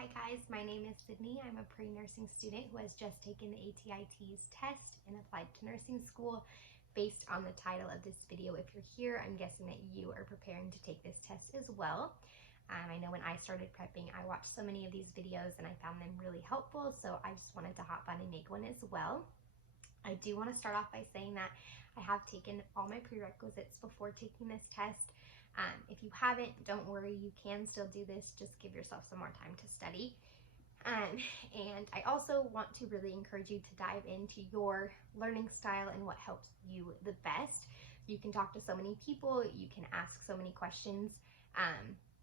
Hi guys, my name is Sydney. I'm a pre-nursing student who has just taken the ATI TEAS test and applied to nursing school. Based on the title of this video, if you're here, I'm guessing that you are preparing to take this test as well. I know when I started prepping, I watched so many of these videos and I found them really helpful, so I just wanted to hop on and make one as well. I do want to start off by saying that I have taken all my prerequisites before taking this test. If you haven't, don't worry, you can still do this. Just give yourself some more time to study. And I also want to really encourage you to dive into your learning style and what helps you the best. You can talk to so many people, you can ask so many questions,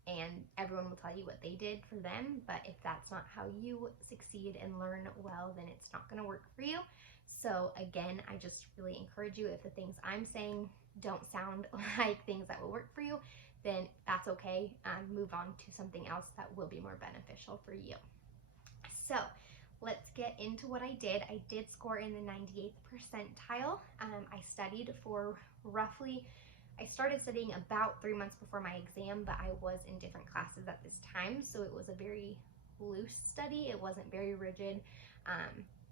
and everyone will tell you what they did for them, but if that's not how you succeed and learn well, then it's not going to work for you. So again, I just really encourage you, if the things I'm saying don't sound like things that will work for you, then that's okay. Move on to something else that will be more beneficial for you. So let's get into what I did. I did score in the 98th percentile. I studied for roughly, I started studying about 3 months before my exam, but I was in different classes at this time, so it was a very loose study. It wasn't very rigid.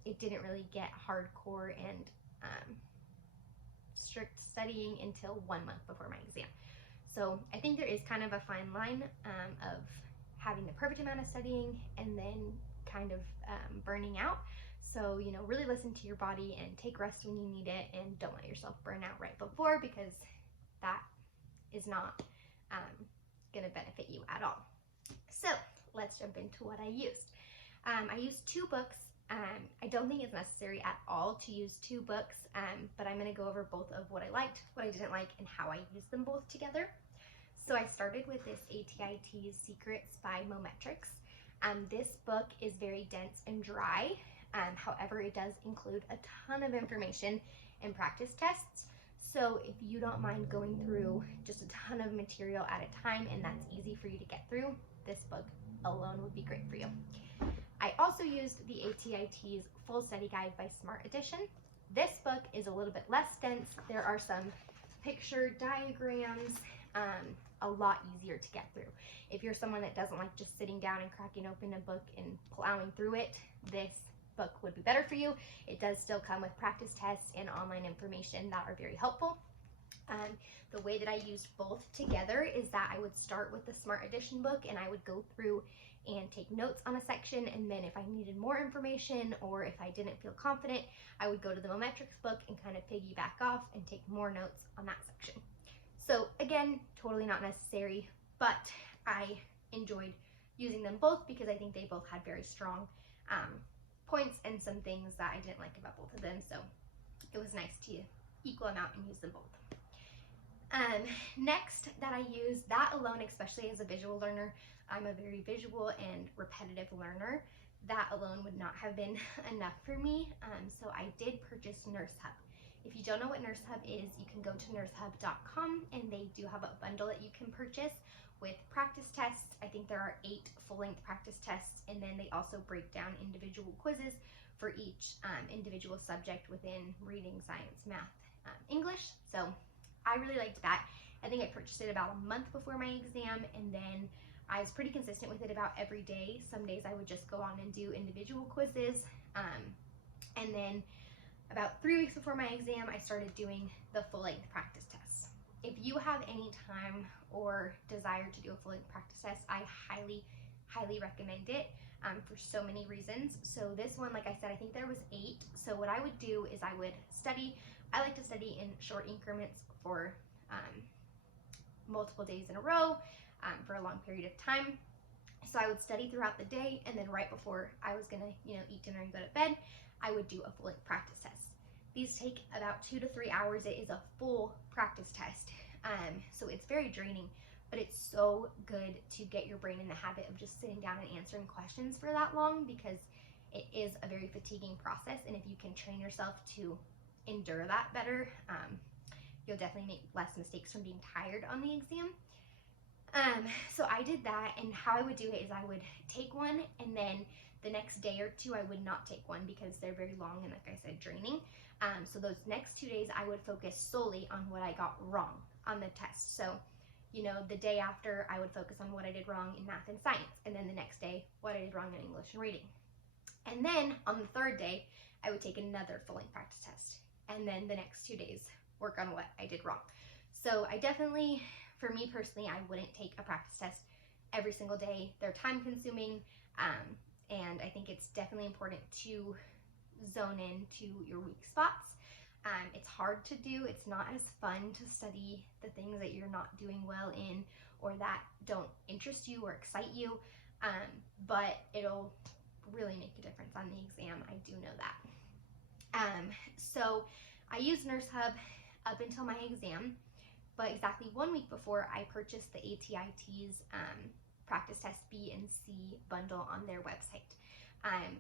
It didn't really get hardcore and strict studying until 1 month before my exam. So I think there is kind of a fine line of having the perfect amount of studying and then kind of burning out. So, you know, really listen to your body and take rest when you need it, and don't let yourself burn out right before, because that is not going to benefit you at all. So let's jump into what I used. I used 2 books. I don't think it's necessary at all to use 2 books, but I'm going to go over both of what I liked, what I didn't like, and how I used them both together. So I started with this ATI TEAS Secrets by Mometrics. This book is very dense and dry. However, it does include a ton of information and practice tests. So if you don't mind going through just a ton of material at a time and that's easy for you to get through, this book alone would be great for you. I also used the ATI TEAS Full Study Guide by Smart Edition. This book is a little bit less dense. There are some picture diagrams, a lot easier to get through. If you're someone that doesn't like just sitting down and cracking open a book and plowing through it, this book would be better for you. It does still come with practice tests and online information that are very helpful. The way that I used both together is that I would start with the Smart Edition book and I would go through and take notes on a section, and then if I needed more information or if I didn't feel confident, I would go to the Mometrics book and kind of piggyback off and take more notes on that section. So again, totally not necessary, but I enjoyed using them both because I think they both had very strong points and some things that I didn't like about both of them, so it was nice to equal them out and use them both. Next that I use, that alone, especially as a visual learner, I'm a very visual and repetitive learner, that alone would not have been enough for me, so I did purchase Nurse Hub. If you don't know what Nurse Hub is, you can go to nursehub.com and they do have a bundle that you can purchase with practice tests. I think there are 8 full-length practice tests, and then they also break down individual quizzes for each individual subject within reading, science, math, English. So I really liked that. I think I purchased it about a month before my exam, and then I was pretty consistent with it about every day. Some days I would just go on and do individual quizzes, and then about 3 weeks before my exam, I started doing the full-length practice tests. If you have any time or desire to do a full-length practice test, I highly recommend it for so many reasons. So this one, like I said, I think there was 8. So what I would do is I would study. I like to study in short increments for multiple days in a row for a long period of time. So I would study throughout the day, and then right before I was gonna, eat dinner and go to bed, I would do a full-length practice test. These take about 2 to 3 hours. It is a full practice test, so it's very draining, but it's so good to get your brain in the habit of just sitting down and answering questions for that long, because it is a very fatiguing process, and if you can train yourself to endure that better, you'll definitely make less mistakes from being tired on the exam. So I did that, and how I would do it is I would take one, and then the next day or 2 I would not take one because they're very long and, like I said, draining. So those next 2 days I would focus solely on what I got wrong on the test. So you know, the day after I would focus on what I did wrong in math and science, and then the next day what I did wrong in English and reading. And then on the third day, I would take another full-length practice test, and then the next 2 days work on what I did wrong. So I definitely, for me personally, I wouldn't take a practice test every single day. They're time consuming, and I think it's definitely important to zone in to your weak spots. It's hard to do. It's not as fun to study the things that you're not doing well in or that don't interest you or excite you, but it'll really make a difference on the exam. I do know that. So I used Nurse Hub up until my exam, but exactly 1 week before, I purchased the ATI TEAS practice test B and C bundle on their website.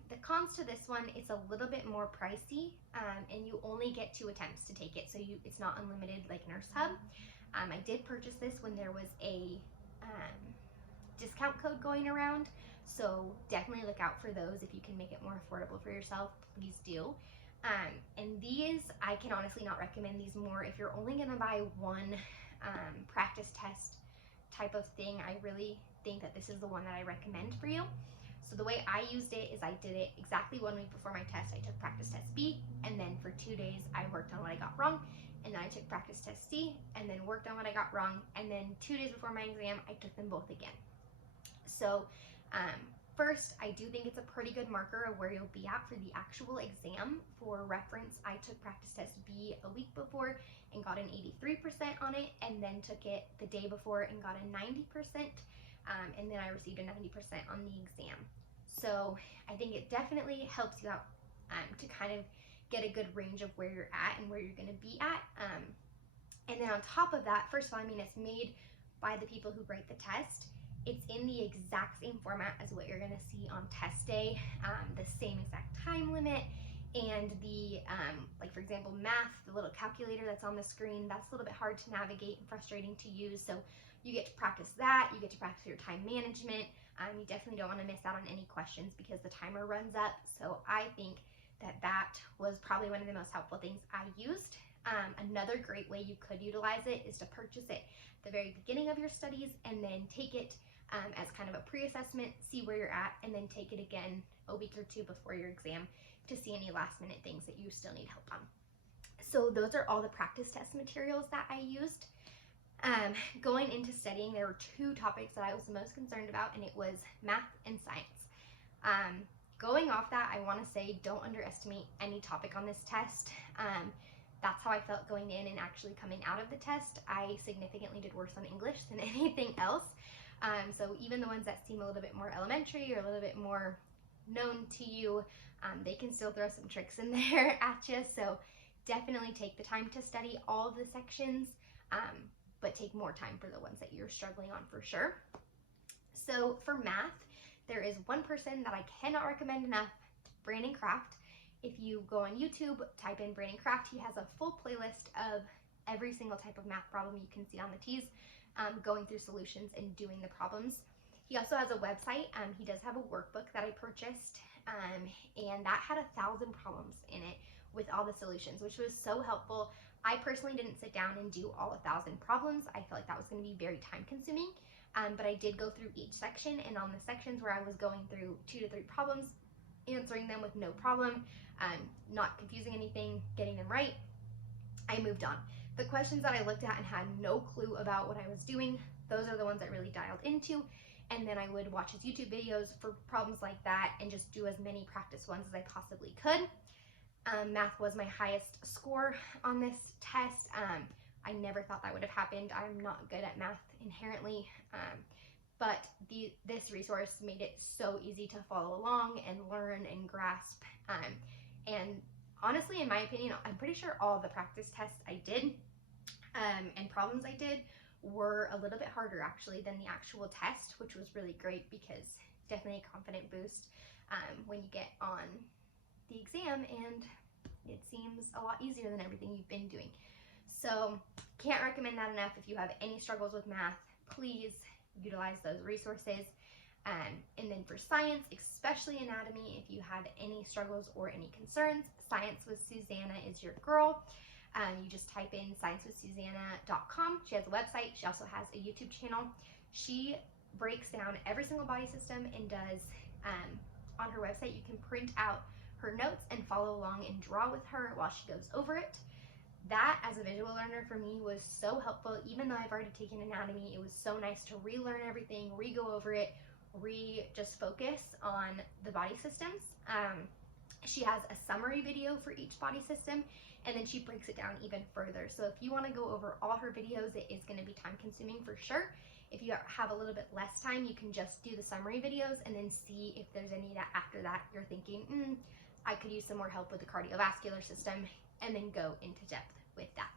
The cons to this one, it's a little bit more pricey, and you only get 2 attempts to take it, so it's not unlimited like Nurse Hub. I did purchase this when there was a discount code going around, so definitely look out for those. If you can make it more affordable for yourself, please do. And these, I can honestly not recommend these more. If you're only going to buy one practice test type of thing, I really think that this is the one that I recommend for you. So the way I used it is I did it exactly 1 week before my test. I took practice test B, and then for 2 days I worked on what I got wrong, and then I took practice test C, and then worked on what I got wrong, and then 2 days before my exam I took them both again. So first, I do think it's a pretty good marker of where you'll be at for the actual exam. For reference, I took practice test B a week before and got an 83% on it, and then took it the day before and got a 90%, and then I received a 90% on the exam. So I think it definitely helps you out to kind of get a good range of where you're at and where you're going to be at. And then on top of that, first of all, I mean, it's made by the people who write the test. It's in the exact same format as what you're going to see on test day, the same exact time limit, and the, like for example, math, the little calculator that's on the screen, that's a little bit hard to navigate and frustrating to use. So you get to practice that, you get to practice your time management. You definitely don't want to miss out on any questions because the timer runs up. So I think that that was probably one of the most helpful things I used. Another great way you could utilize it is to purchase it at the very beginning of your studies and then take it as kind of a pre-assessment, see where you're at, and then take it again a week or 2 before your exam to see any last minute things that you still need help on. So those are all the practice test materials that I used. Going into studying, there were 2 topics that I was the most concerned about, and it was math and science. Going off that, I want to say don't underestimate any topic on this test. That's how I felt going in, and actually coming out of the test, I significantly did worse on English than anything else. So even the ones that seem a little bit more elementary or a little bit more known to you, they can still throw some tricks in there at you. So definitely take the time to study all of the sections, but take more time for the ones that you're struggling on for sure. So for math, there is one person that I cannot recommend enough, Brandon Kraft. If you go on YouTube, type in Brandon Kraft, he has a full playlist of every single type of math problem you can see on the TEAS, going through solutions and doing the problems. He also has a website. He does have a workbook that I purchased, and that had 1,000 problems in it with all the solutions, which was so helpful. I personally didn't sit down and do all 1,000 problems. I felt like that was going to be very time consuming, but I did go through each section, and on the sections where I was going through 2 to 3 problems, answering them with no problem, not confusing anything, getting them right, I moved on. The questions that I looked at and had no clue about what I was doing, those are the ones I really dialed into, and then I would watch his YouTube videos for problems like that and just do as many practice ones as I possibly could. Math was my highest score on this test. I never thought that would have happened. I'm not good at math inherently, but this resource made it so easy to follow along and learn and grasp. And honestly, in my opinion, I'm pretty sure all the practice tests I did and problems I did were a little bit harder actually than the actual test, which was really great because definitely a confident boost when you get on the exam and it seems a lot easier than everything you've been doing. So can't recommend that enough. If you have any struggles with math, please utilize those resources. And then for science, especially anatomy, if you have any struggles or any concerns, Science with Susanna is your girl. You just type in sciencewithsusanna.com. She has a website. She also has a YouTube channel. She breaks down every single body system and does, on her website, you can print out her notes and follow along and draw with her while she goes over it. That, as a visual learner, for me was so helpful. Even though I've already taken anatomy, it was so nice to relearn everything, re-go over it, just focus on the body systems. She has a summary video for each body system, and then she breaks it down even further. So if you want to go over all her videos, it is going to be time consuming for sure. If you have a little bit less time, you can just do the summary videos and then see if there's any that after that you're thinking, I could use some more help with the cardiovascular system, and then go into depth with that.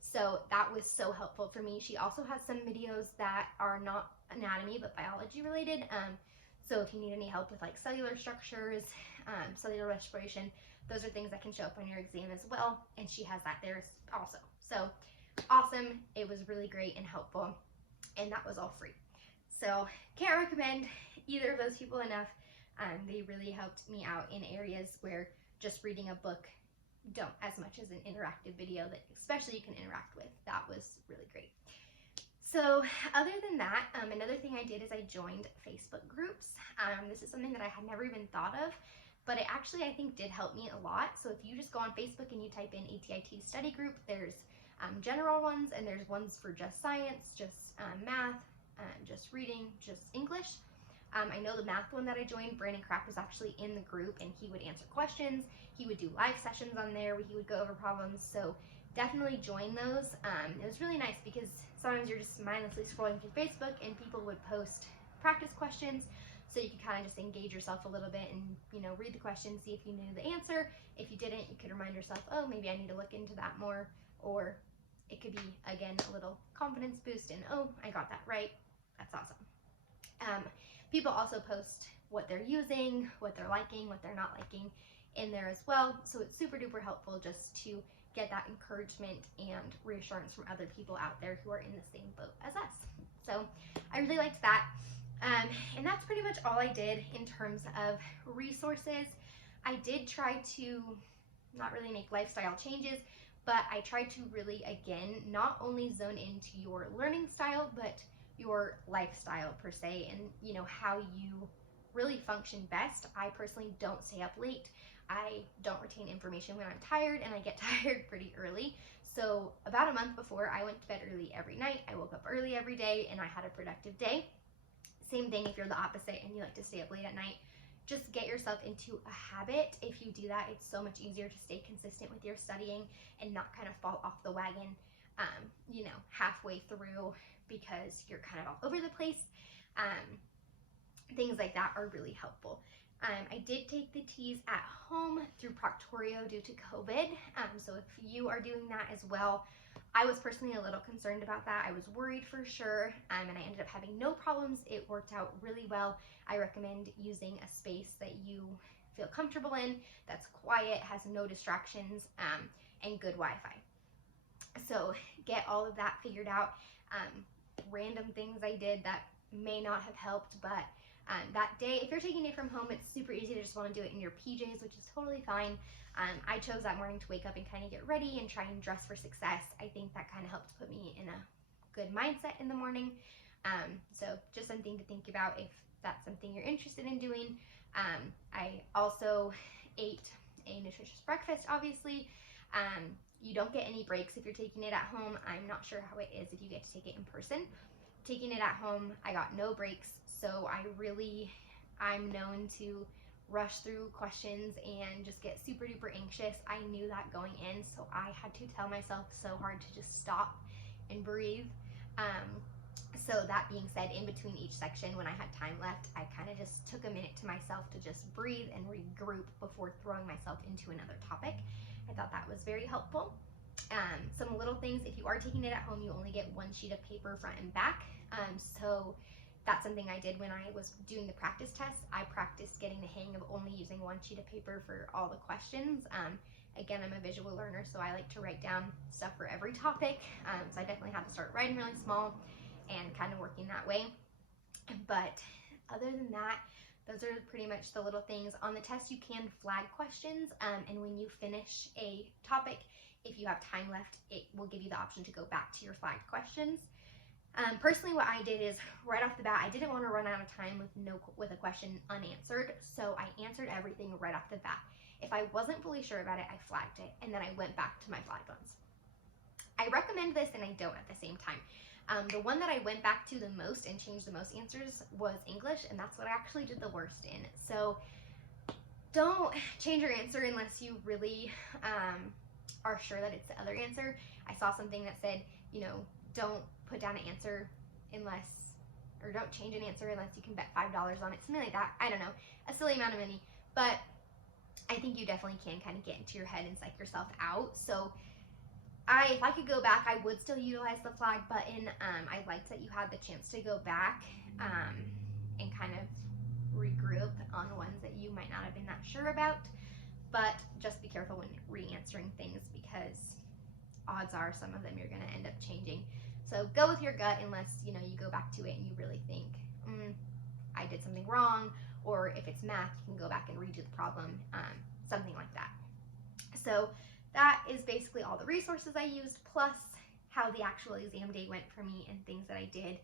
So that was so helpful for me. She also has some videos that are not anatomy but biology related. So if you need any help with like cellular structures, cellular respiration, those are things that can show up on your exam as well. And she has that there also. So awesome. It was really great and helpful. And that was all free. So can't recommend either of those people enough. They really helped me out in areas where just reading a book don't as much as an interactive video that especially you can interact with. That was really great. So other than that, another thing I did is I joined Facebook groups. This is something that I had never even thought of, but it actually I think did help me a lot. So if you just go on Facebook and you type in ATI TEAS study group, there's general ones and there's ones for just science, just math, just reading, just English. I know the math one that I joined, Brandon Kraft was actually in the group, and he would answer questions. He would do live sessions on there where he would go over problems. So definitely join those. It was really nice because sometimes you're just mindlessly scrolling through Facebook and people would post practice questions. So you could kind of just engage yourself a little bit and, read the question, see if you knew the answer. If you didn't, you could remind yourself, oh, maybe I need to look into that more. Or it could be, again, a little confidence boost and, oh, I got that right. That's awesome. People also post what they're using, what they're liking, what they're not liking in there as well. So it's super duper helpful just to get that encouragement and reassurance from other people out there who are in the same boat as us. So I really liked that. And that's pretty much all I did in terms of resources. I did try to not really make lifestyle changes, but I tried to really, again, not only zone into your learning style, but your lifestyle per se, and how you really function best. I personally don't stay up late. I don't retain information when I'm tired, and I get tired pretty early. So about a month before, I went to bed early every night. I woke up early every day, and I had a productive day. Same thing if you're the opposite and you like to stay up late at night. Just get yourself into a habit. If you do that, it's so much easier to stay consistent with your studying and not kind of fall off the wagon, halfway through because you're kind of all over the place. Things like that are really helpful. I did take the TEAS at home through Proctorio due to COVID. So if you are doing that as well, I was personally a little concerned about that. I was worried for sure, and I ended up having no problems. It worked out really well. I recommend using a space that you feel comfortable in, that's quiet, has no distractions, and good Wi-Fi. So get all of that figured out. Random things I did that may not have helped, but that day, if you're taking it from home, it's super easy to just want to do it in your PJs, which is totally fine. I chose that morning to wake up and kind of get ready and try and dress for success. I think that kind of helped put me in a good mindset in the morning. So just something to think about if that's something you're interested in doing. I also ate a nutritious breakfast, obviously. You don't get any breaks if you're taking it at home. I'm not sure how it is if you get to take it in person. Taking it at home, I got no breaks, so I'm known to rush through questions and just get super duper anxious. I knew that going in, so I had to tell myself so hard to just stop and breathe. So that being said, in between each section, when I had time left, I kind of just took a minute to myself to just breathe and regroup before throwing myself into another topic. I thought that was very helpful. Some little things, if you are taking it at home, you only get one sheet of paper front and back. So that's something I did when I was doing the practice tests. I practiced getting the hang of only using one sheet of paper for all the questions. Again, I'm a visual learner, so I like to write down stuff for every topic. So I definitely had to start writing really small and kind of working that way. But other than that, those are pretty much the little things. On the test, you can flag questions, and when you finish a topic, if you have time left, it will give you the option to go back to your flagged questions. Personally, what I did is right off the bat, I didn't want to run out of time with a question unanswered, so I answered everything right off the bat. If I wasn't fully sure about it, I flagged it, and then I went back to my flagged ones. I recommend this and I don't at the same time. The one that I went back to the most and changed the most answers was English, and that's what I actually did the worst in. So don't change your answer unless you really are sure that it's the other answer. I saw something that said, you know, don't put down an answer unless, or don't change an answer unless you can bet $5 on it, something like that. I don't know, a silly amount of money, but I think you definitely can kind of get into your head and psych yourself out. So if I could go back, I would still utilize the flag button. I liked that you had the chance to go back and kind of regroup on ones that you might not have been that sure about, but just be careful when re-answering things, because odds are some of them you're going to end up changing. So go with your gut unless, you know, you go back to it and you really think, I did something wrong, or if it's math, you can go back and redo the problem, something like that. So that is basically all the resources I used, plus how the actual exam day went for me and things that I did.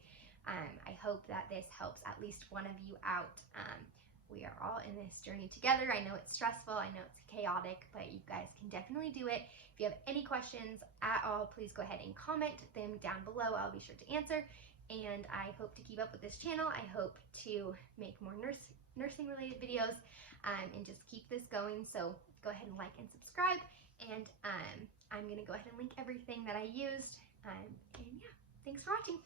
I hope that this helps at least one of you out. We are all in this journey together. I know it's stressful, I know it's chaotic, but you guys can definitely do it. If you have any questions at all, please go ahead and comment them down below. I'll be sure to answer. And I hope to keep up with this channel. I hope to make more nursing related videos and just keep this going. So go ahead and like and subscribe. And I'm going to go ahead and link everything that I used. And yeah, thanks for watching.